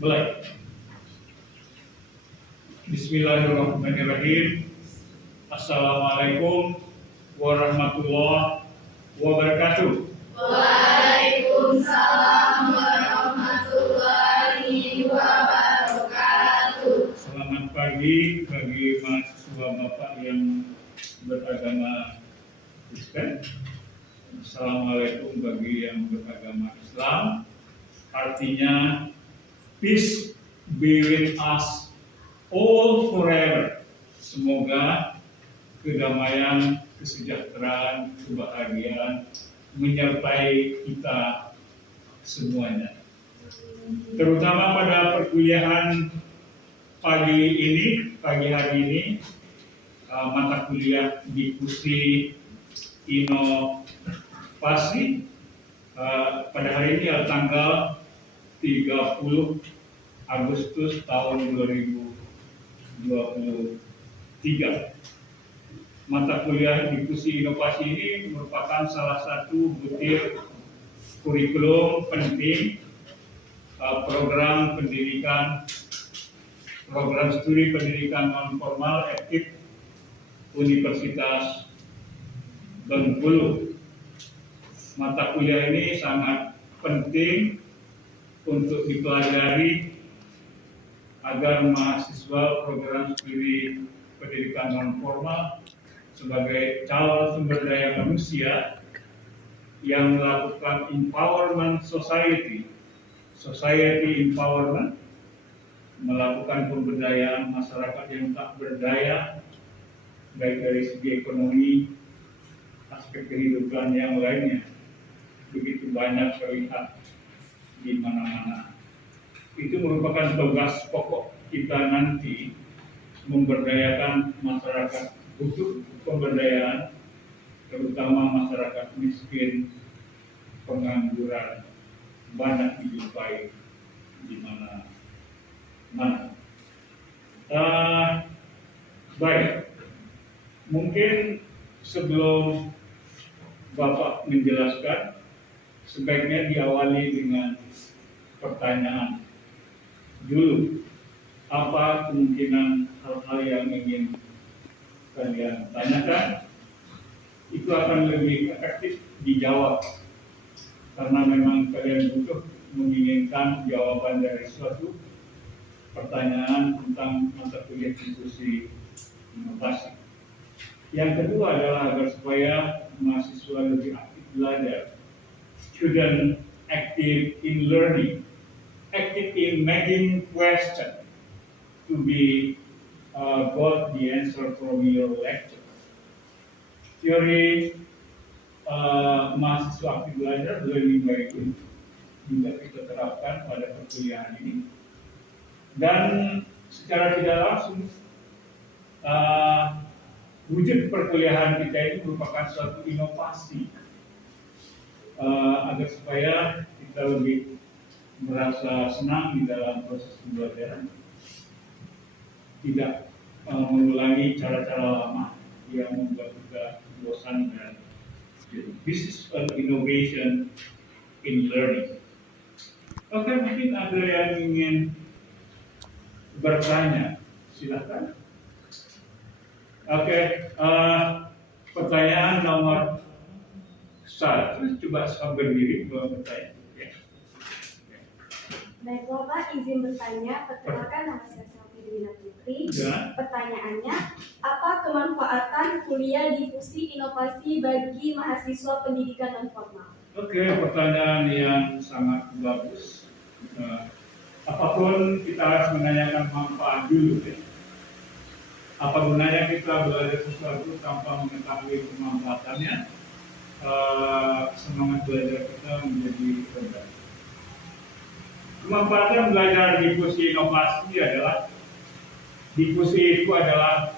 Mulai. Bismillahirrahmanirrahim. Assalamualaikum warahmatullahi wabarakatuh. Waalaikumsalam warahmatullahi wabarakatuh. Selamat pagi bagi mahasiswa Bapak yang beragama Kristen. Assalamualaikum bagi yang beragama Islam. Artinya peace be with us all forever. Semoga kedamaian, kesejahteraan, kebahagiaan menyertai kita semuanya. Terutama pada perkuliahan pagi hari ini, mata kuliah diskusi inovasi pada hari ini tanggal 30 Agustus tahun 2023. Mata kuliah diskusi inovasi ini merupakan salah satu butir kurikulum penting program studi pendidikan non formal aktif Universitas Bengkulu. Mata kuliah ini sangat penting untuk dipelajari agar mahasiswa program studi pendidikan non formal sebagai calon sumber daya manusia yang melakukan empowerment society empowerment, melakukan pemberdayaan masyarakat yang tak berdaya, baik dari segi ekonomi, aspek kehidupan yang lainnya. Begitu banyak terlihat di mana-mana. Itu merupakan tugas pokok kita nanti, memberdayakan masyarakat, butuh pemberdayaan, terutama masyarakat miskin, pengangguran, banyak dijumpai di mana-mana. Baik, mungkin sebelum Bapak menjelaskan, sebaiknya diawali dengan pertanyaan dulu. Apa kemungkinan hal-hal yang ingin kalian tanyakan? Itu akan lebih efektif dijawab, karena memang kalian butuh menginginkan jawaban dari suatu pertanyaan tentang mata kuliah diskusi inovasi. Yang kedua adalah agar supaya mahasiswa lebih aktif belajar. Student active in learning, active in making question to be got the answer from your lecture. Teori mahasiswa aktif belajar learning by doing juga kita terapkan pada perkuliahan ini, dan secara tidak langsung wujud perkuliahan kita ini merupakan suatu inovasi agar supaya kita lebih merasa senang di dalam proses pembelajaran, tidak mengulangi cara-cara lama yang membuat kita bosan dan this is an innovation in learning. Oke, mungkin ada yang ingin bertanya, silakan. Oke, pertanyaan nomor 1, coba berdiri bertanya. Ya. Baik, Bapak izin bertanya. Perkenalkan, nama saya Selvi Dwina Putri. Ya. Pertanyaannya, apa kemanfaatan kuliah diskusi inovasi bagi mahasiswa pendidikan non formal? Oke, pertanyaan yang sangat bagus. Apapun kita harus menanyakan manfaat dulu, ya. Apa gunanya kita belajar sesuatu tanpa mengetahui kemanfaatannya? Semangat belajar kita menjadi rendah. Kemanfaatan belajar diskusi inovasi adalah, diskusi itu adalah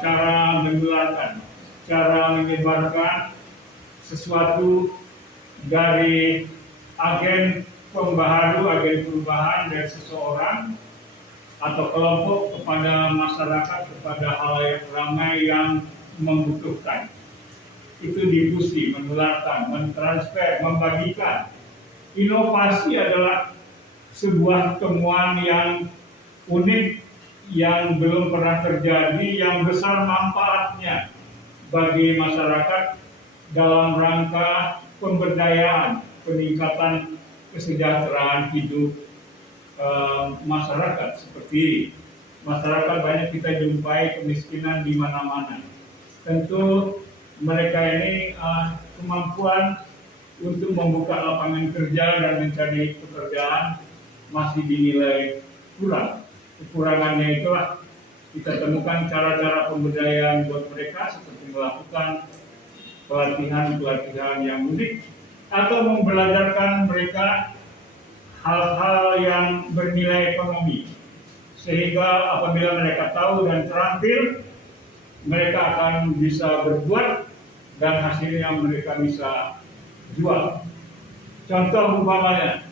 cara menularkan, cara menyebarkan sesuatu dari agen pembaharu, agen perubahan dari seseorang atau kelompok kepada masyarakat, kepada halayak ramai yang membutuhkan. Itu difusi, menularkan, mentransfer, membagikan. Inovasi adalah sebuah temuan yang unik, yang belum pernah terjadi, yang besar manfaatnya bagi masyarakat dalam rangka pemberdayaan, peningkatan kesejahteraan hidup masyarakat. Seperti masyarakat banyak kita jumpai kemiskinan di mana-mana. Tentu mereka ini kemampuan untuk membuka lapangan kerja dan mencari pekerjaan masih dinilai kurang. Kekurangannya itulah kita temukan cara-cara pemberdayaan buat mereka, seperti melakukan pelatihan-pelatihan yang unik atau membelajarkan mereka hal-hal yang bernilai ekonomi, sehingga apabila mereka tahu dan terampil, mereka akan bisa berbuat dan hasilnya mereka bisa jual. Contoh umpamanya,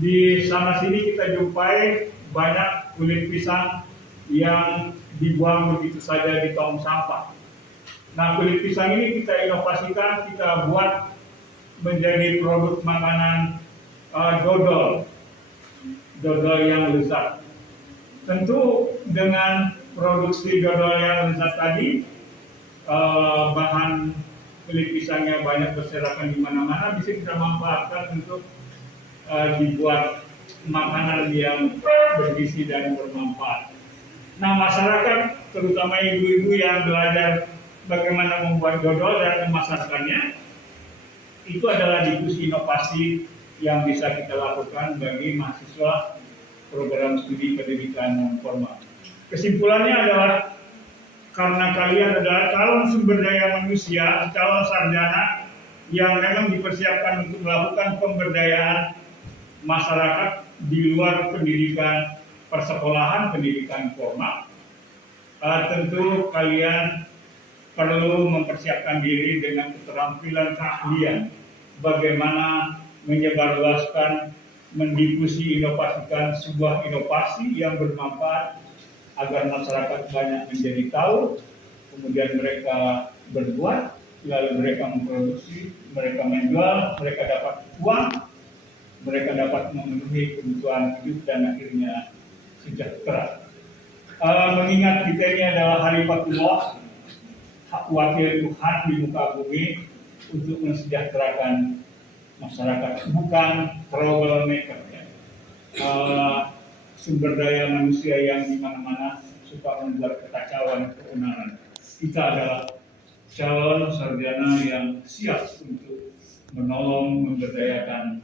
di sana sini kita jumpai banyak kulit pisang yang dibuang begitu saja di tong sampah. Nah, kulit pisang ini kita inovasikan, kita buat menjadi produk makanan dodol yang lezat. Tentu dengan produksi dodol yang lezat tadi, bahan kulit pisangnya banyak berserakan di mana-mana, bisa kita manfaatkan untuk dibuat makanan yang bergizi dan bermanfaat. Nah, masyarakat, terutama ibu-ibu yang belajar bagaimana membuat dodol dan memasarkannya, itu adalah diskusi inovasi yang bisa kita lakukan bagi mahasiswa program studi pendidikan non formal. Kesimpulannya adalah, karena kalian adalah calon sumber daya manusia, calon sarjana yang memang dipersiapkan untuk melakukan pemberdayaan masyarakat di luar pendidikan persekolahan, pendidikan formal. Tentu kalian perlu mempersiapkan diri dengan keterampilan keahlian bagaimana menyebarluaskan, mendifusi, inovasikan sebuah inovasi yang bermanfaat agar masyarakat banyak menjadi tahu, kemudian mereka berbuat, lalu mereka memproduksi, mereka menjual, mereka dapat uang, mereka dapat memenuhi kebutuhan hidup dan akhirnya sejahtera. Mengingat kita ini adalah hari Fatullah, hak wakil Tuhan di muka bumi untuk mensejahterakan masyarakat, bukan troublemaker, ya. Sumber daya manusia yang di mana-mana suka membuat kekacauan, keonaran. Kita adalah calon sarjana yang siap untuk menolong, memberdayakan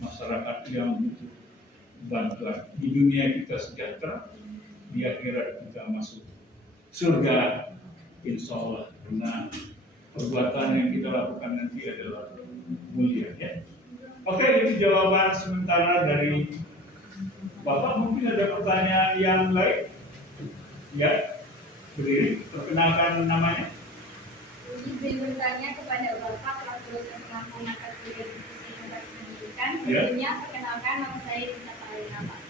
masyarakat yang butuh bantuan. Di dunia kita sejahtera, di akhirat kita masuk surga, insya Allah. Karena perbuatan yang kita lakukan nanti adalah mulia, ya. Oke, ini jawaban sementara dari Bapak. Mungkin ada pertanyaan yang lain? Ya, berdiri, perkenalkan namanya. Izin bertanya kepada Bapak selaku dosen pengampungan kuliah divisi pendidikan. Ya. Sebelumnya perkenalkan, nama saya Rita Paulina, Pak.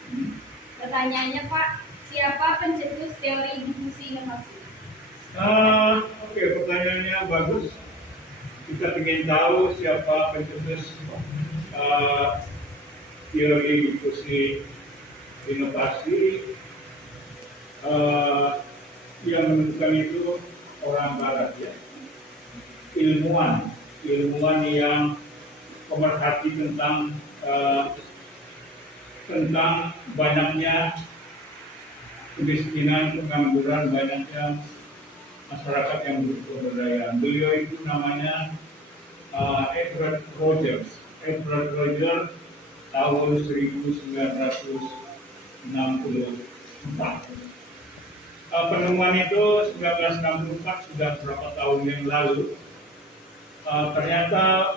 Pertanyaannya, Pak, siapa pencetus teori difusi inovasi? Oke, pertanyaannya bagus. Kita ingin tahu siapa pencetus teori difusi inovasi. Yang menentukan itu orang Barat, ya. Ilmuwan yang pemerhati tentang banyaknya kemiskinan, pengangguran, banyaknya masyarakat yang berpemberdayaan. Beliau itu namanya Edward Rogers. Edward Rogers tahun 1964. Penemuan itu 1964, sudah berapa tahun yang lalu. Ternyata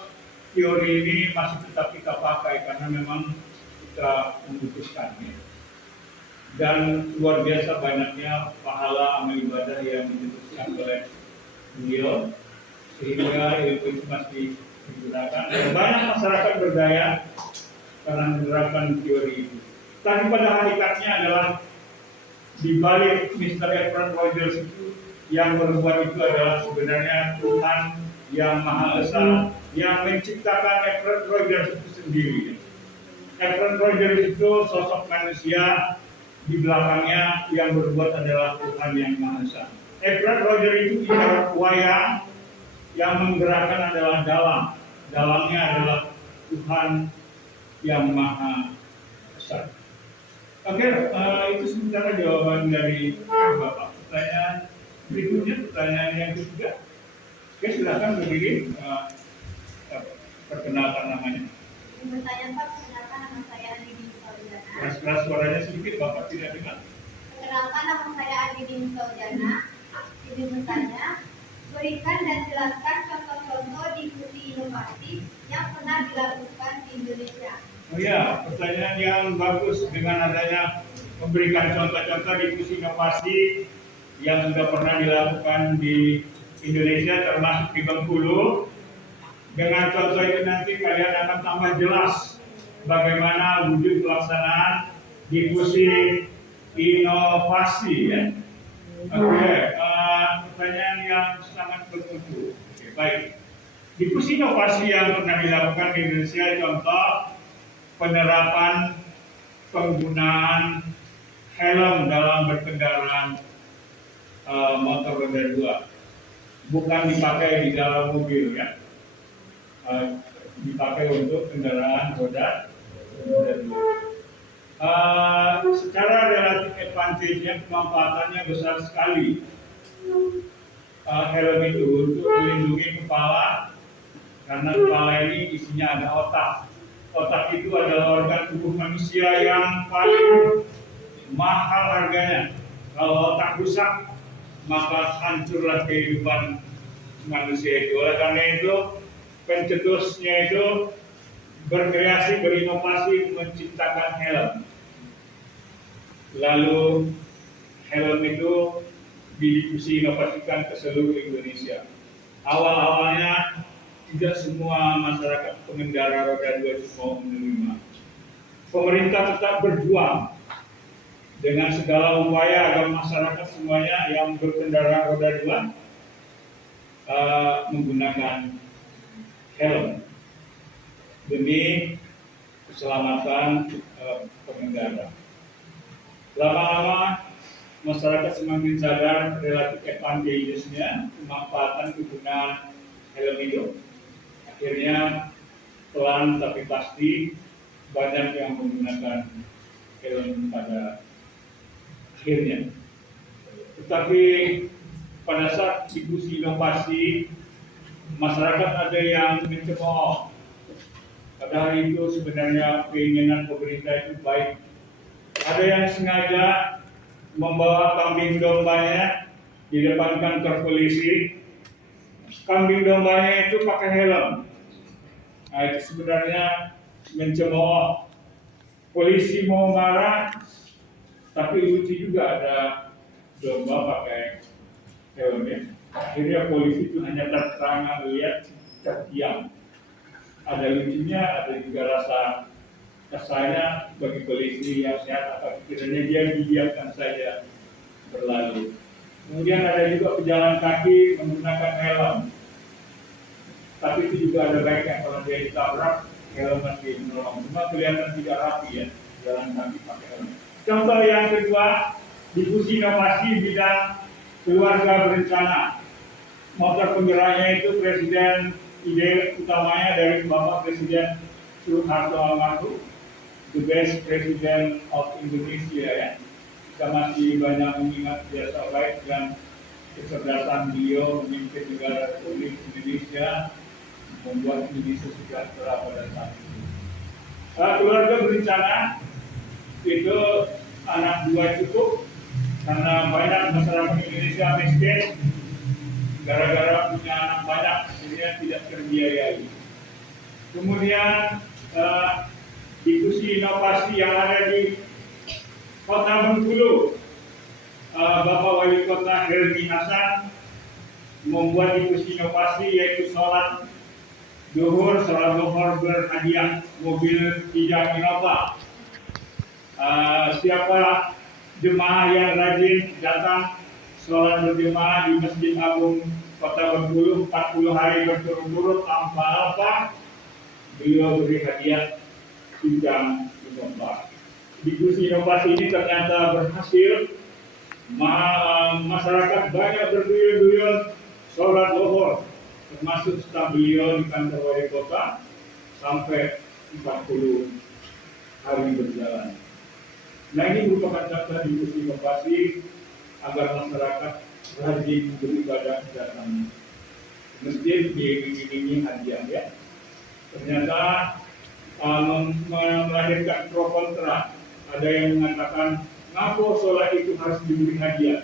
teori ini masih tetap kita pakai karena memang kita membutuhkannya. Dan luar biasa banyaknya pahala amal ibadah yang diputuskan oleh beliau, sehingga ilmu itu masih digunakan. Dan banyak masyarakat berdaya karena menerapkan teori itu. Tapi pada hakikatnya adalah di balik Mr. Edward Rogers itu, yang berbuat itu adalah sebenarnya Tuhan yang Maha Esa yang menciptakan Edward Rogers itu sendiri. Efren Rogers itu sosok manusia, di belakangnya yang berbuat adalah Tuhan yang Maha Esa. Efren Rogers itu ibarat wayang, yang menggerakkan adalah dalamnya adalah Tuhan yang Maha Esa. Oke, itu sementara jawaban dari Bapak. Pertanyaan berikutnya, pertanyaan yang ketiga. Oke, silakan berdiri. Perkenalkan namanya. Bertanya Pak, perkenalkan nama saya Andi Dini Saujana. Keras-keras suaranya sedikit, Bapak tidak dengar. Perkenalkan nama saya Andi Dini Saujana. Izin bertanya, berikan dan jelaskan contoh-contoh diskusi inovasi yang pernah dilakukan di Indonesia. Oh ya, pertanyaan yang bagus dengan adanya memberikan contoh-contoh diskusi inovasi yang sudah pernah dilakukan di Indonesia termasuk di Bengkulu. Dengan contoh itu nanti kalian akan tambah jelas bagaimana wujud pelaksanaan diskusi inovasi ya. Oke, pertanyaan yang sangat bermutu. Oke, baik. Diskusi inovasi yang pernah dilakukan di Indonesia, contoh penerapan penggunaan helm dalam berkendara motor roda 2, bukan dipakai di dalam mobil ya, dipakai untuk kendaraan roda 2. Secara relatif advantage-nya, pemanfaatannya besar sekali. Helm itu untuk melindungi kepala, karena kepala ini isinya ada otak. Otak itu adalah organ tubuh manusia yang paling mahal harganya. Kalau otak rusak, maka hancurlah kehidupan manusia itu. Oleh karena itu, pencetusnya itu berkreasi, berinovasi, menciptakan helm. Lalu helm itu didiskusi inovasikan ke seluruh Indonesia. Awal-awalnya tidak semua masyarakat pengendara roda 2 itu mau menerima. Pemerintah tetap berjuang dengan segala upaya agar masyarakat semuanya yang berkendara roda 2 menggunakan helm demi keselamatan pengendara. Lama-lama masyarakat semakin sadar relatif advantages-nya, pemanfaatan penggunaan helm itu. Akhirnya pelan tapi pasti banyak yang menggunakan helm pada akhirnya. Tetapi pada saat diskusi inovasi, masyarakat ada yang mencemooh. Padahal itu sebenarnya keinginan pemerintah itu baik. Ada yang sengaja membawa kambing dombanya di depan kantor polisi. Kambing dombanya itu pakai helm. Nah, itu sebenarnya mencemooh. Polisi mau marah, tapi lucu juga ada domba pakai helm ya. Akhirnya polisi itu hanya terterangan lihat terdiam. Ada lucunya, ada juga rasa rasanya bagi polisi yang sehat atau pikirannya dia dibiarkan saja berlalu. Kemudian ada juga pejalan kaki menggunakan helm. Tapi itu juga ada baiknya kalau dia ditabrak, helm masih menolong. Cuma kelihatan tidak rapi ya, jalan kaki pakai helm. Contoh yang kedua, diskusi inovasi bidang keluarga berencana. Motor penggeraknya itu presiden, ide utamanya dari Bapak Presiden Soeharto almarhum, the best president of Indonesia ya. Kita masih banyak mengingat jasa baik dan kecerdasan beliau memimpin negara Republik Indonesia, membuat Indonesia sejahtera pada saat itu. Keluarga berencana itu anak 2 cukup, karena banyak masyarakat Indonesia miskin, gara-gara punya anak banyak, sehingga tidak terbiayai. Kemudian diskusi inovasi yang ada di Kota Bengkulu, Bapak Wali Kota Helmi Hasan membuat diskusi inovasi yaitu sholat duhur berhadiah mobil Kijang Innova. Siapa jemaah yang rajin datang sholat berjemaah di Masjid Agung Kota Bengkulu 40 hari berturut-turut tanpa apa, beliau beri hadiah bincang inovasi. Diskusi inovasi ini ternyata berhasil. Masyarakat banyak berduyun-duyun sholat lohor, termasuk staf beliau di kantor wali kota sampai 40 hari berjalan. Nah, ini merupakan contoh diskusi inovasi agar masyarakat rajin beribadah datang masjid diiringi hadiah ya. Ternyata melahirkan pro kontra. Ada yang mengatakan ngapo sholat itu harus diberi hadiah.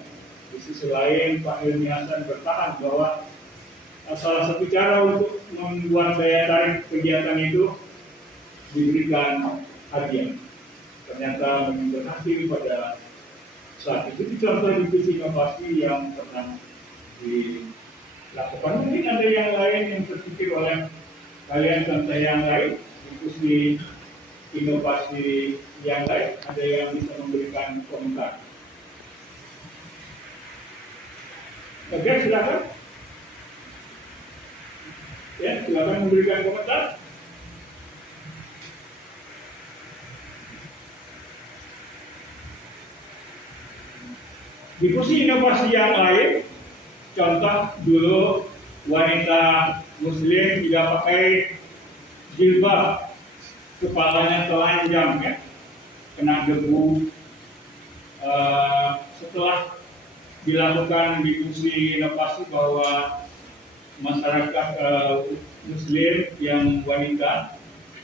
Di sisi lain Pak Helmi Hasan bertahan bahwa salah satu cara untuk membuat daya tarik kegiatan itu diberikan hadiah. Ternyata berhasil pada saat itu. Itu contoh diskusi inovasi yang pernah dilakukan. Mungkin ada yang lain yang terpikir oleh kalian, contoh yang lain, diskusi inovasi yang lain, ada yang bisa memberikan komentar. Oke, silakan. Ya, silakan memberikan komentar. Diskusi inovasi yang lain, contoh dulu wanita muslim tidak pakai jilbab, kepalanya telanjang ya, kena debu. Setelah dilakukan diskusi inovasi bahwa masyarakat muslim yang wanita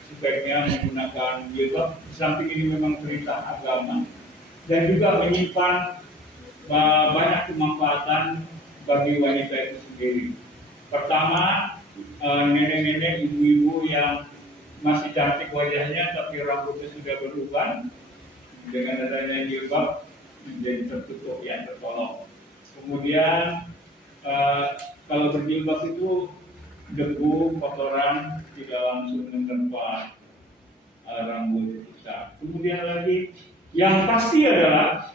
sebaiknya menggunakan jilbab, di samping ini memang perintah agama dan juga menyimpan banyak kemanfaatan bagi wanita itu sendiri. Pertama, nenek-nenek, ibu-ibu yang masih cantik wajahnya tapi rambutnya sudah berubah, dengan adanya jilbab menjadi tertutup ya, tertolong. Kemudian kalau berjilbab itu debu, kotoran tidak langsung menerpa rambut kita. Kemudian lagi yang pasti adalah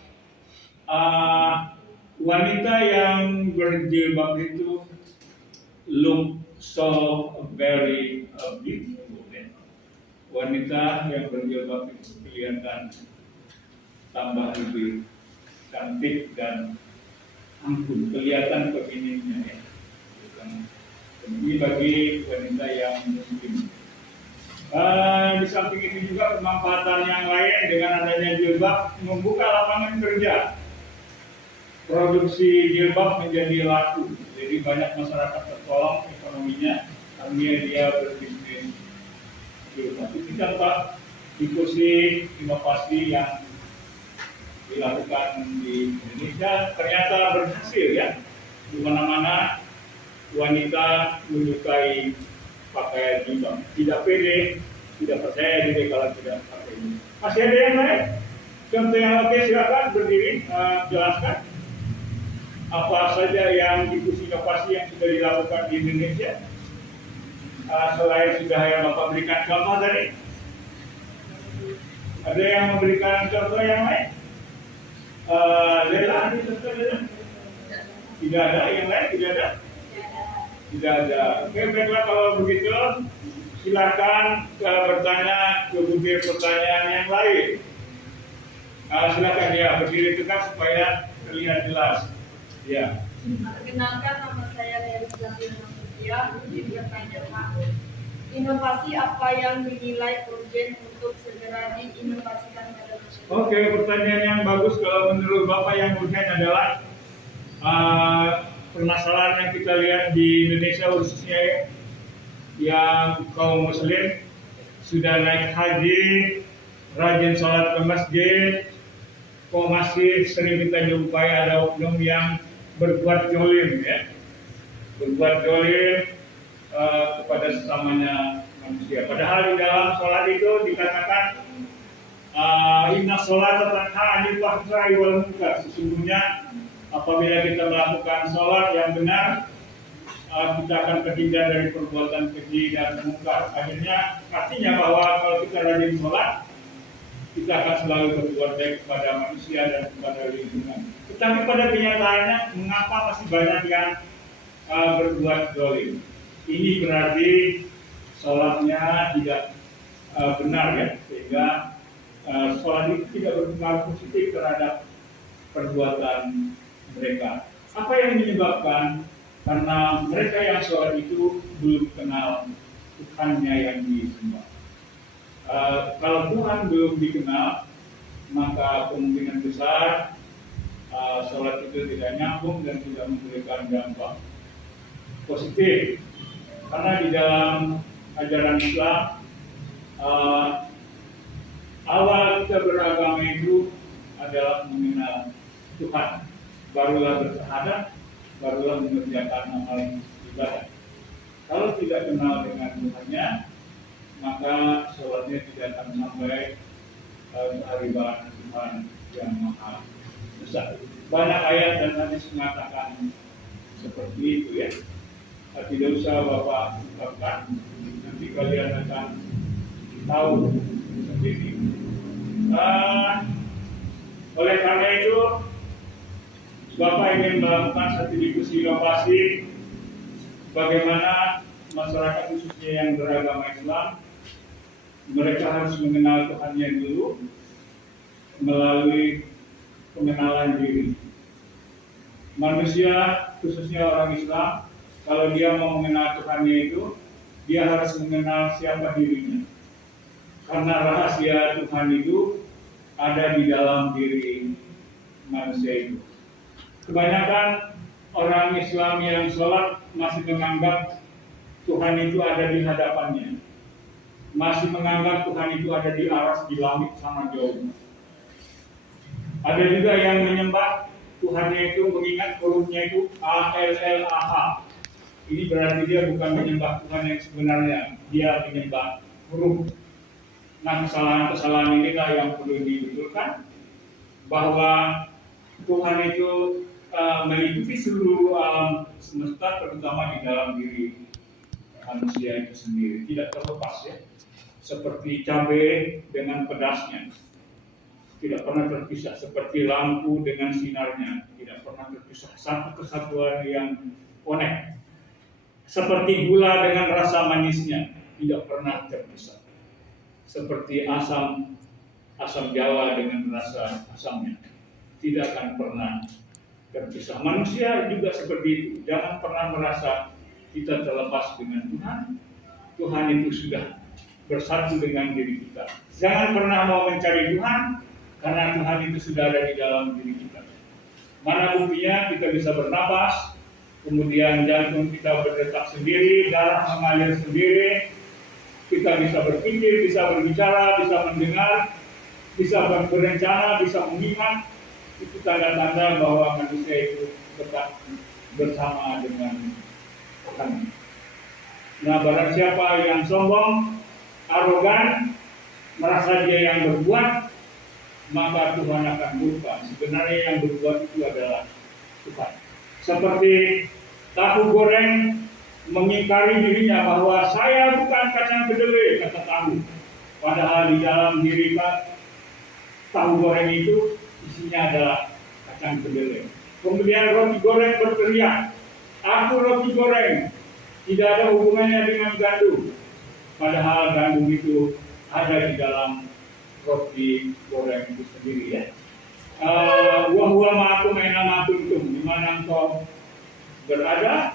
wanita yang berjilbab itu look so very beautiful. Wanita yang berjilbab itu kelihatan tambah lebih cantik dan anggun, kelihatan feminimnya ya. Ini bagi wanita yang muslim. Di samping itu juga pemanfaatan yang lain dengan adanya jilbab membuka lapangan kerja. Produksi jilbab menjadi laku, jadi banyak masyarakat tertolong ekonominya karena dia berbisnis jilbab. Itu contoh diskusi inovasi yang dilakukan di Indonesia ternyata berhasil ya. Di mana-mana wanita menyukai pakai jilbab, tidak pede, tidak percaya diri kalau tidak pakai jilbab. Masih ada yang lain? Contoh yang oke, silakan berdiri, jelaskan apa saja yang diskusi inovasi yang sudah dilakukan di Indonesia. Selain sudah yang Bapak berikan contoh tadi, ada yang memberikan contoh yang lain? Lela, ada contoh Lela? Tidak ada, yang lain tidak ada? Tidak ada. Oke, baiklah kalau begitu, silakan bertanya ke butir pertanyaan yang lain. Silakan ya, berdiri tegak supaya terlihat jelas. Ya. Perkenalkan, nama saya Lela Zafira Nasutia. Izin bertanya, Pak. Inovasi apa yang dinilai urgent untuk segera diinovasikan pada masyarakat? Oke, pertanyaan yang bagus. Kalau menurut Bapak yang urgent adalah permasalahan yang kita lihat di Indonesia khususnya yang kaum muslim sudah naik haji, rajin sholat ke masjid, kok masih sering kita jumpai ada oknum yang berbuat jolim ya, berbuat jolim kepada sesamanya manusia. Padahal di dalam sholat itu dikatakan inna sholat tanha 'anil fahsya'i wal munkar. Sesungguhnya apabila kita melakukan sholat yang benar, kita akan terhindar dari perbuatan keji dan mungkar. Akhirnya artinya bahwa kalau kita rajin sholat, kita akan selalu berbuat baik kepada manusia dan kepada lingkungan. Tetapi pada kenyataannya, mengapa masih banyak yang berbuat zalim? Ini berarti sholatnya tidak benar ya, sehingga sholat itu tidak berpengaruh positif terhadap perbuatan mereka. Apa yang menyebabkan? Karena mereka yang sholat itu belum kenal Tuhannya yang disembah. Kalau Tuhan belum dikenal, maka kemungkinan besar sholat itu tidak nyambung dan tidak memberikan dampak positif. Karena di dalam ajaran Islam, awal kita beragama itu adalah mengenal Tuhan, barulah bersyahadat, barulah mengerjakan amal ibadah. Kalau tidak kenal dengan Tuhannya, maka sholatnya tidak akan sampai kehadiran Tuhan yang maha besar. Banyak ayat dan hadis mengatakan seperti itu ya. Tidak usah Bapak ungkapkan, nanti kalian akan tahu sendiri. Oleh karena itu, Bapak ingin melakukan satu diskusi inovasi bagaimana masyarakat khususnya yang beragama Islam, mereka harus mengenal Tuhannya dulu melalui pengenalan diri. Manusia, khususnya orang Islam, kalau dia mau mengenal Tuhannya itu, dia harus mengenal siapa dirinya. Karena rahasia Tuhan itu ada di dalam diri manusia itu. Kebanyakan orang Islam yang sholat masih menganggap Tuhan itu ada di hadapannya, masih menganggap Tuhan itu ada di aras, di langit sana jauh. Ada juga yang menyembah Tuhannya itu mengingat hurufnya itu A-L-L-A-H. Ini berarti dia bukan menyembah Tuhan yang sebenarnya, dia menyembah huruf. Nah, kesalahan-kesalahan inilah yang perlu dibetulkan, bahwa Tuhan itu meliputi seluruh alam semesta, terutama di dalam diri manusia itu sendiri, tidak terlepas ya. Seperti cabai dengan pedasnya, tidak pernah terpisah. Seperti lampu dengan sinarnya, tidak pernah terpisah. Satu kesatuan yang connect. Seperti gula dengan rasa manisnya, tidak pernah terpisah. Seperti asam Jawa dengan rasa asamnya, tidak akan pernah terpisah. Manusia juga seperti itu. Jangan pernah merasa kita terlepas dengan Tuhan. Tuhan itu sudah bersatu dengan diri kita. Jangan pernah mau mencari Tuhan, karena Tuhan itu sudah ada di dalam diri kita. Mana buktinya? Kita bisa bernapas, kemudian jantung kita berdetak sendiri, darah mengalir sendiri, kita bisa berpikir, bisa berbicara, bisa mendengar, bisa berencana, bisa mengingat. Itu tanda-tanda bahwa manusia itu tetap bersama dengan Tuhan. Nah, barang siapa yang sombong, arogan, merasa dia yang berbuat, maka Tuhan akan murka. Sebenarnya yang berbuat itu adalah Tuhan. Seperti tahu goreng mengingkari dirinya bahwa saya bukan kacang kedelai, kata tahu. Padahal di dalam diri tahu goreng itu isinya adalah kacang kedelai. Kemudian roti goreng berteriak, aku roti goreng, tidak ada hubungannya dengan gandum. Padahal gandum itu ada di dalam roti goreng itu sendiri ya. Wa ma'akum aina ma kuntum, di mana engkau berada,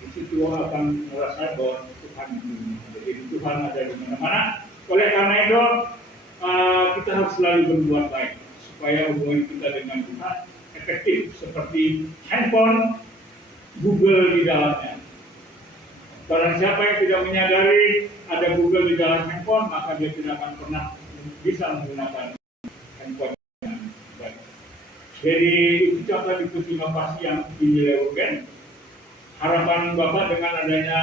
di situ akan merasa bahwa Tuhan itu. Jadi Tuhan ada di mana-mana. Oleh karena itu kita harus selalu berbuat baik supaya hubungan kita dengan Tuhan efektif, seperti handphone Google di dalamnya. Barang siapa yang tidak menyadari ada Google di dalam handphone, maka dia tidak akan pernah bisa menggunakan handphone dengan baik. Jadi itu contoh diskusi inovasi yang dinilai urgen. Harapan Bapak dengan adanya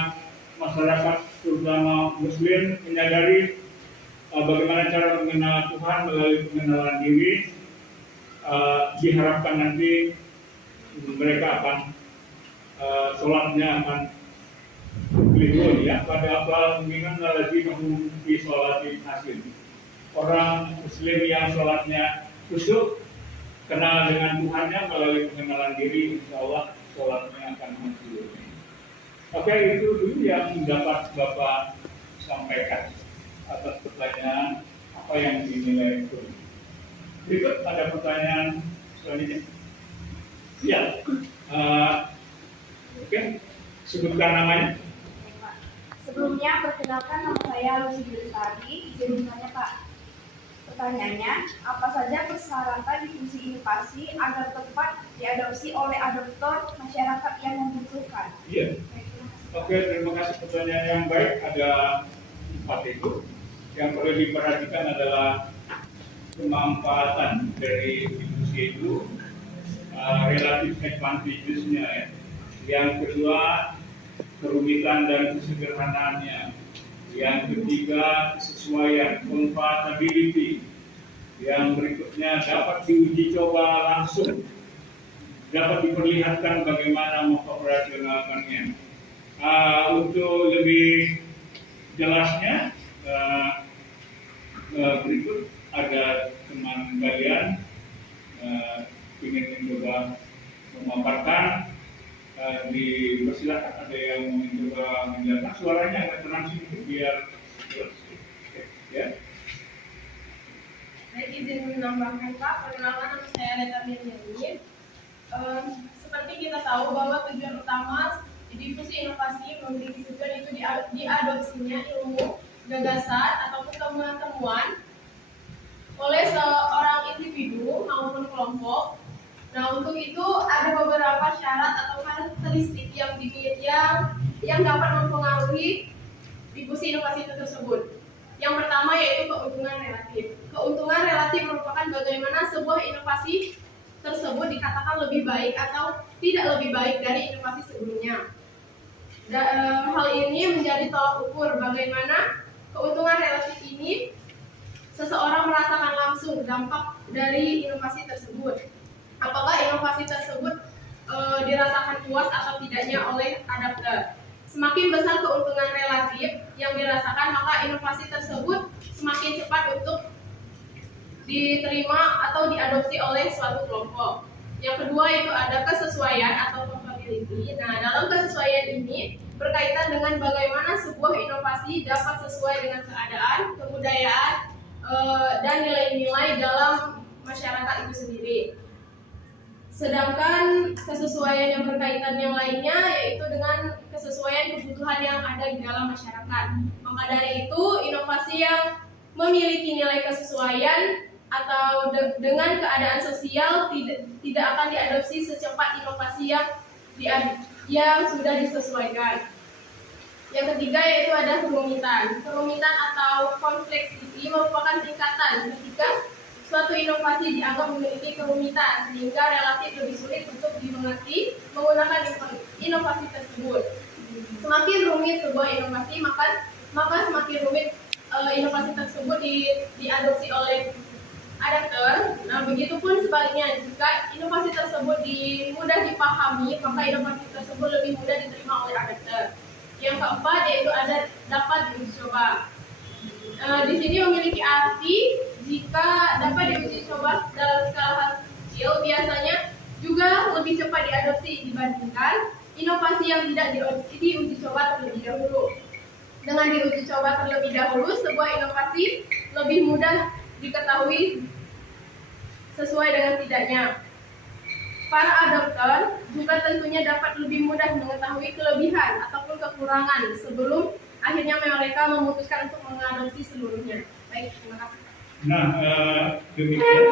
masyarakat terutama Muslim menyadari bagaimana cara mengenal Tuhan melalui pengenalan diri, diharapkan nanti mereka akan sholatnya akan lebih ya. Pada awal mengingat lagi di sholatin hasil. Orang Muslim yang sholatnya khusyuk, kenal dengan Tuhannya melalui pengenalan diri, insya Allah sholatnya akan hancur. Oke, itu dulu yang dapat Bapak sampaikan. atas pertanyaan apa yang dinilai itu. Berikut ada pertanyaan selanjutnya. Ya, oke, sebutkan namanya. Sebelumnya, perkenalkan nama saya Lucy Bestari. Izin bertanya, Pak. Pertanyaannya, apa saja persyaratan difusi inovasi agar tepat diadopsi oleh adoptor masyarakat yang membutuhkan? Iya. Oke, terima kasih pertanyaan yang baik. Ada 4 itu. Yang perlu diperhatikan adalah kemanfaatan dari difusi itu, relatif advantages-nya ya. Yang kedua, kerumitan dan kesederhanaannya. Yang ketiga, kesesuaian, compatibility. Yang berikutnya, dapat diuji coba langsung, dapat diperlihatkan bagaimana mengoperasionalkannya. Untuk lebih jelasnya, berikut ada teman kalian ingin mencoba memaparkan. Dipersilakan, ada yang mau mencoba menjelaskan suaranya agak tenang sedikit biar jelas. Ya. Saya izin menambahkan, Pak. Perkenalkan, nama saya Reta Mirjani. Seperti kita tahu bahwa tujuan utama difusi inovasi memiliki tujuan itu diadopsinya ilmu, gagasan ataupun temuan-temuan oleh seorang individu maupun kelompok. Nah, untuk itu ada beberapa syarat atau karakteristik yang dapat mempengaruhi difusi inovasi itu tersebut. Yang pertama yaitu keuntungan relatif. Keuntungan relatif merupakan bagaimana sebuah inovasi tersebut dikatakan lebih baik atau tidak lebih baik dari inovasi sebelumnya. Hal ini menjadi tolak ukur bagaimana keuntungan relatif ini seseorang merasakan langsung dampak dari inovasi tersebut. Apakah inovasi tersebut dirasakan puas atau tidaknya oleh adapter. Semakin besar keuntungan relatif yang dirasakan, maka inovasi tersebut semakin cepat untuk diterima atau diadopsi oleh suatu kelompok. Yang kedua itu ada kesesuaian atau compatibility. Nah, dalam kesesuaian ini berkaitan dengan bagaimana sebuah inovasi dapat sesuai dengan keadaan, kebudayaan, dan nilai-nilai dalam masyarakat itu sendiri. Sedangkan kesesuaian yang berkaitan yang lainnya yaitu dengan kesesuaian kebutuhan yang ada di dalam masyarakat. Maka dari itu, inovasi yang memiliki nilai kesesuaian atau dengan keadaan sosial tidak akan diadopsi secepat inovasi yang sudah disesuaikan. Yang ketiga yaitu ada kerumitan. Kerumitan atau kompleksiti merupakan tingkatan ketika suatu inovasi dianggap memiliki kerumitan sehingga relatif lebih sulit untuk dimengerti menggunakan inovasi tersebut. Semakin rumit sebuah inovasi, maka semakin rumit inovasi tersebut diadopsi oleh adapter. Nah, begitupun sebaliknya, jika inovasi tersebut mudah dipahami, maka inovasi tersebut lebih mudah diterima oleh adapter. Yang keempat yaitu ada dapat diuji coba. Di sini memiliki arti jika dapat diuji coba dalam skala kecil, biasanya juga lebih cepat diadopsi dibandingkan inovasi yang tidak diuji coba terlebih dahulu. Dengan diuji coba terlebih dahulu, sebuah inovasi lebih mudah diketahui sesuai dengan tidaknya. Para adopter juga tentunya dapat lebih mudah mengetahui kelebihan ataupun kekurangan sebelum akhirnya mereka memutuskan untuk mengadopsi seluruhnya. Baik, terima kasih. Nah, demikian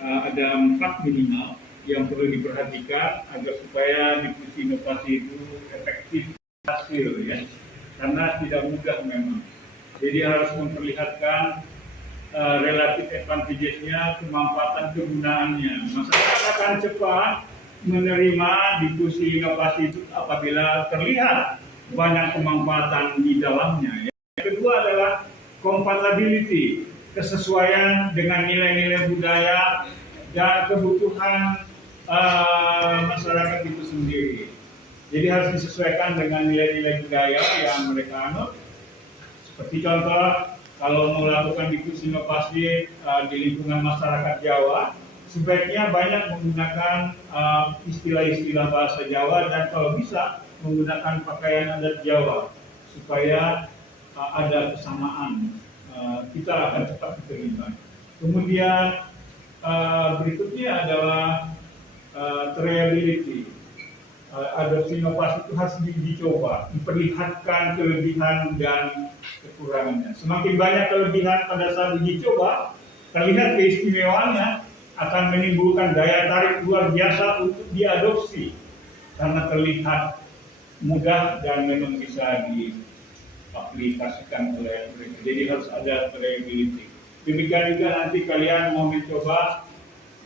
ada 4 minimal yang perlu diperhatikan agar supaya difusi inovasi itu efektif hasil ya, karena tidak mudah memang. Jadi harus memperlihatkan relatif advantages-nya, kemanfaatan kegunaannya. Masyarakat akan cepat menerima difusi inovasi itu apabila terlihat banyak kemanfaatan di dalamnya. Yang kedua adalah compatibility, kesesuaian dengan nilai-nilai budaya dan kebutuhan masyarakat itu sendiri. Jadi harus disesuaikan dengan nilai-nilai budaya yang mereka anut. Seperti contoh, kalau melakukan difusi inovasi di lingkungan masyarakat Jawa, sebaiknya banyak menggunakan istilah-istilah bahasa Jawa dan kalau bisa menggunakan pakaian adat Jawa supaya ada kesamaan, kita akan cepat diterima. Kemudian berikutnya adalah triability. Adopsi inovasi itu harus dicoba, diperlihatkan kelebihan dan kekurangannya. Semakin banyak kelebihan pada saat dicoba, terlihat keistimewaannya, akan menimbulkan daya tarik luar biasa untuk diadopsi karena terlihat mudah dan memang bisa diaplikasikan oleh mereka. Jadi harus ada variability. Demikian juga nanti kalian mau mencoba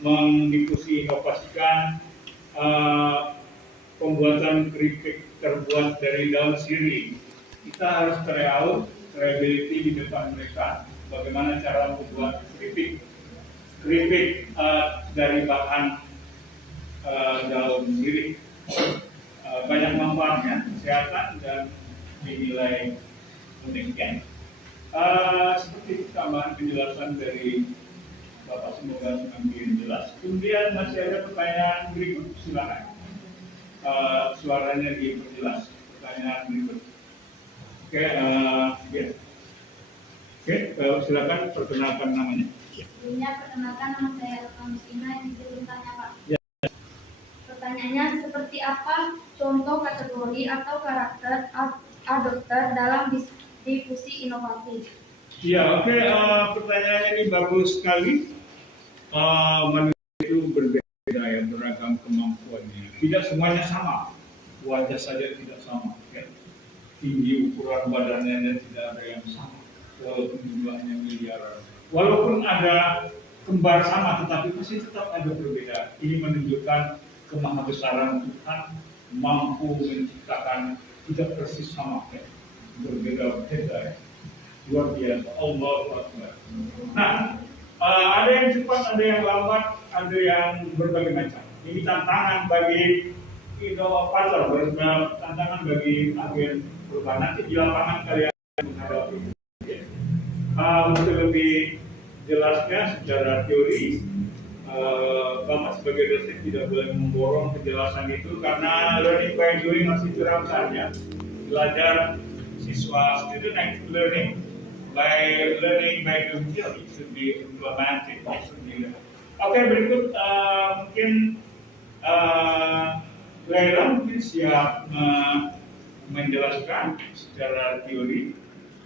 mendiskusi inovasikan pembuatan keripik terbuat dari daun sirih. Kita harus tryout, triability di depan mereka. Bagaimana cara membuat keripik dari bahan daun sirih. Banyak manfaatnya, kesehatan dan dinilai unik. Seperti itu tambahan penjelasan dari Bapak, semoga semakin jelas. Kemudian masih ada pertanyaan berikut, silakan. Suaranya diperjelas. Pertanyaan berikut. Oke, ya. Oke, silakan perkenalkan namanya. Sebelumnya perkenalkan, nama saya Musina yang disebutkannya Pak. Ya. Pertanyaannya, seperti apa contoh kategori atau karakter adopter dalam diskusi inovasi? Ya, oke. Pertanyaannya ini bagus sekali. Manusia itu berbeda ya, beragam kemampuannya. Tidak semuanya sama. Wajah saja tidak sama. Ya. Tinggi ukuran badannya tidak ada yang sama. Jumlahnya miliaran. Walaupun ada kembar sama, tetapi masih tetap ada perbedaan. Ini menunjukkan kemahabesaran Tuhan mampu menciptakan tidak persis sama, ya. Berbeda-beda. Ya. Luar biasa. Allahu Akbar. Nah, ada yang cepat, ada yang lambat, ada yang berbagai macam. Ini tantangan bagi inovator, tantangan bagi agen perubahan. Nanti di lapangan kalian menghadapi. Untuk lebih jelasnya secara teori, Bapak sebagai dosen tidak boleh memborong penjelasan itu karena learning by doing masih kurang saja. Belajar siswa student learning by doing theory should be implemented. Oke, berikut mungkin Laila mungkin siap menjelaskan secara teori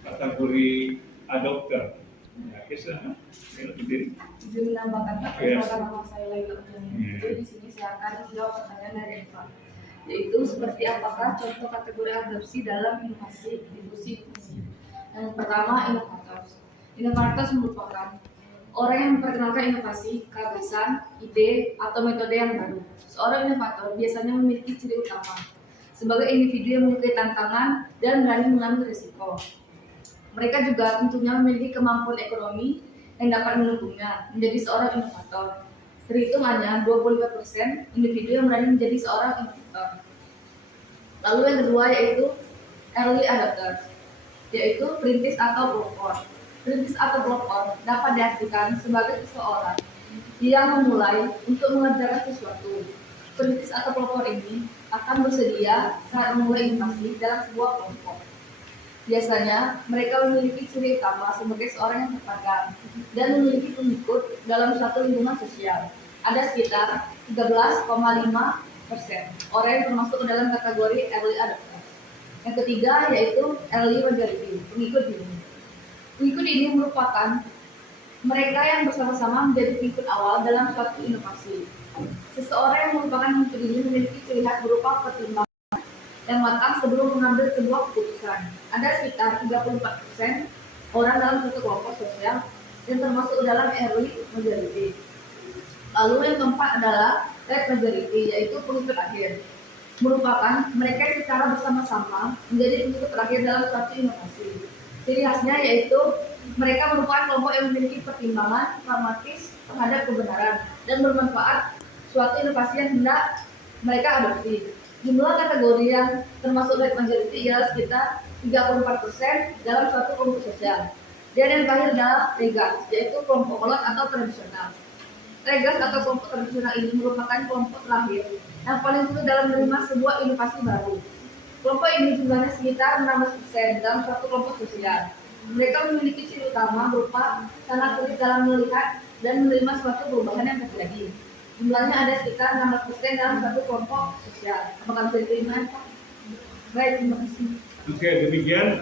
kategori adopter. Ya, kisah, Izin menambahkan perkenalkan nama saya Laila Ujani. Di sini saya akan menjawab pertanyaan dari Eva, yaitu seperti apakah contoh kategori adopsi dalam inovasi diskusi. Yang pertama, inovator. Inovator merupakan orang yang memperkenalkan inovasi, gagasan, ide, atau metode yang baru. Seorang inovator biasanya memiliki ciri utama sebagai individu yang memiliki tantangan dan berani mengambil risiko. Mereka juga tentunya memiliki kemampuan ekonomi yang dapat mendukungnya menjadi seorang inovator. Terhitung hanya 25% individu yang berani menjadi seorang inovator. Lalu yang kedua yaitu early adopter, yaitu perintis atau pelopor. Perintis atau pelopor dapat diartikan sebagai seseorang yang memulai untuk mengerjakan sesuatu. Perintis atau pelopor ini akan bersedia saat memulai inovasi dalam sebuah kelompok. Biasanya mereka memiliki ciri utama sebagai seorang yang terpandang dan memiliki pengikut dalam suatu lingkungan sosial. Ada sekitar 13,5% orang yang termasuk dalam kategori early adopter. Yang ketiga yaitu early majority, pengikut dini. Pengikut ini merupakan mereka yang bersama-sama menjadi pengikut awal dalam suatu inovasi. Seseorang yang merupakan pengikut ini memiliki ciri khas berupa pertimbangan yang matang sebelum mengambil sebuah keputusan. Ada sekitar 34% orang dalam suatu kelompok sosial yang termasuk dalam early majority. Lalu yang keempat adalah late majority, yaitu pengikut akhir. Merupakan mereka yang secara bersama-sama menjadi pengikut terakhir dalam suatu inovasi. Ciri khasnya yaitu mereka merupakan kelompok yang memiliki pertimbangan pragmatis terhadap kebenaran dan bermanfaat suatu inovasi yang hendak mereka adopsi. Jumlah kategori yang termasuk late majority ialah sekitar 34% dalam suatu kelompok sosial. Dan yang terakhir adalah regas, yaitu kelompok kolot atau tradisional. Regas atau kelompok tradisional ini merupakan kelompok terakhir yang paling sulit dalam menerima sebuah inovasi baru. Kelompok ini jumlahnya sekitar 16% dalam suatu kelompok sosial. Mereka memiliki ciri utama berupa sangat sulit dalam melihat dan menerima suatu perubahan yang terjadi. Jumlahnya ada sekitar 16% dalam satu kelompok sosial. Apakah bisa diterima, Pak? Baik, terima kasih. Oke, demikian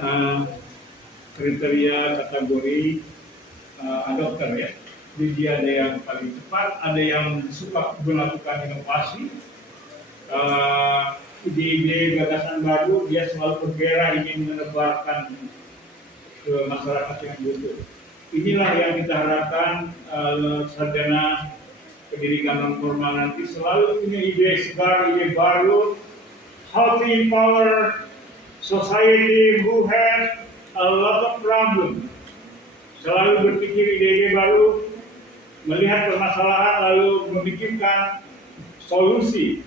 kriteria kategori adopter ya. Jadi ada yang paling cepat, ada yang suka melakukan inovasi, ide-ide gagasan baru, dia selalu bergerak ingin menebarkan ke masyarakat yang butuh. Inilah yang kita harapkan sarjana pendidikan non formal nanti selalu punya ide segar, ide baru, how to empower society who has a lot of problem. Selalu berpikir ide-ide baru, melihat permasalahan lalu memikirkan solusi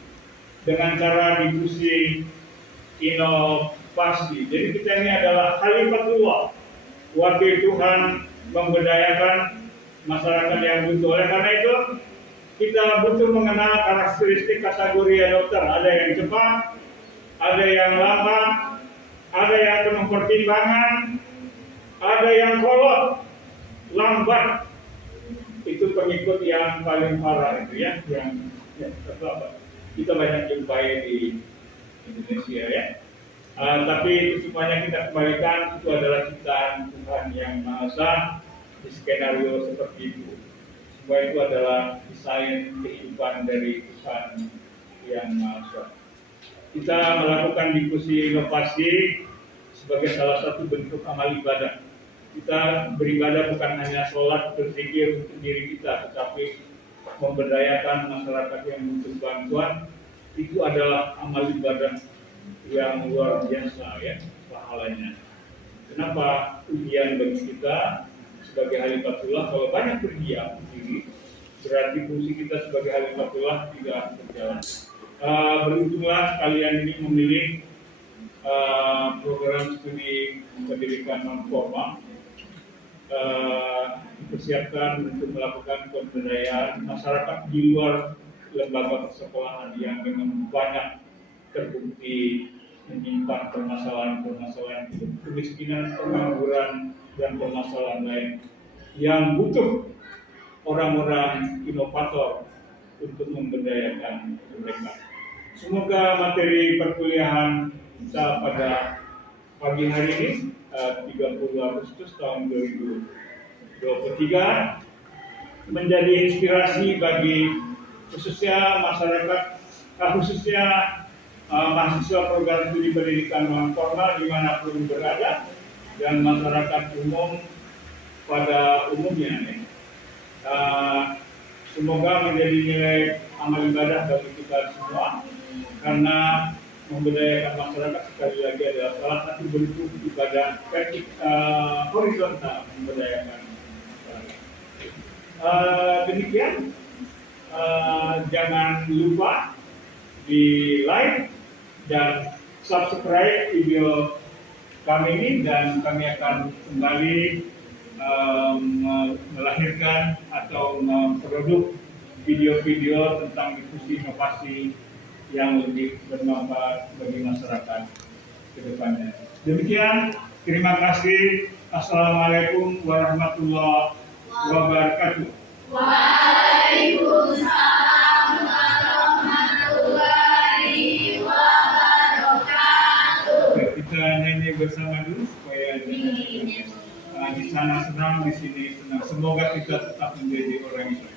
dengan cara diskusi inovasi. Jadi kita ini adalah khalifatullah, wakil Tuhan memberdayakan masyarakat yang butuh. Oleh karena itu kita butuh mengenal karakteristik kategori adopter. Ada yang cepat, ada yang lambat, ada yang penuh pertimbangan, ada yang kolot, lambat. Itu pengikut yang paling parah itu ya, yang terlambat. Kita banyak jumpai di Indonesia ya. Tapi semuanya kita kembalikan itu adalah ciptaan Tuhan yang Maha Esa di skenario seperti itu. Semua itu adalah desain kehidupan dari Tuhan yang Maha Esa. Kita melakukan diskusi inovasi sebagai salah satu bentuk amal ibadah. Kita beribadah bukan hanya sholat berzikir untuk diri kita, tetapi memberdayakan masyarakat yang butuh bantuan. Itu adalah amal ibadah yang luar biasa ya pahalanya. Kenapa ujian bagi kita sebagai khalifatullah? Kalau banyak berdiam diri, berarti fungsi kita sebagai khalifatullah tidak berjalan. Beruntunglah kalian ini memilih program studi pendidikan non formal, dipersiapkan untuk melakukan pemberdayaan masyarakat di luar lembaga persekolahan yang memang banyak terbukti menyimpan permasalahan-permasalahan kemiskinan, pengangguran, dan permasalahan lain yang butuh orang-orang inovator untuk memberdayakan mereka. Semoga materi perkuliahan kita pada pagi hari ini 30 Agustus tahun 2023 menjadi inspirasi bagi khususnya masyarakat, khususnya mahasiswa program studi pendidikan non formal dimanapun berada dan masyarakat umum pada umumnya. Semoga menjadi nilai amal ibadah bagi kita semua, karena memberdayakan masyarakat sekali lagi adalah salah satu bentuk ibadah horizontal memberdayakan masyarakat. Demikian, jangan lupa di like dan subscribe video kami ini, dan kami akan kembali melahirkan atau memproduk video-video tentang diskusi inovasi yang lebih bermanfaat bagi masyarakat ke depannya. Demikian, terima kasih. Assalamualaikum warahmatullahi wabarakatuh. Waalaikumsalam warahmatullahi wabarakatuh. Kita nyanyi bersama dulu supaya di sana senang, di sini senang. Semoga kita tetap menjadi orang yang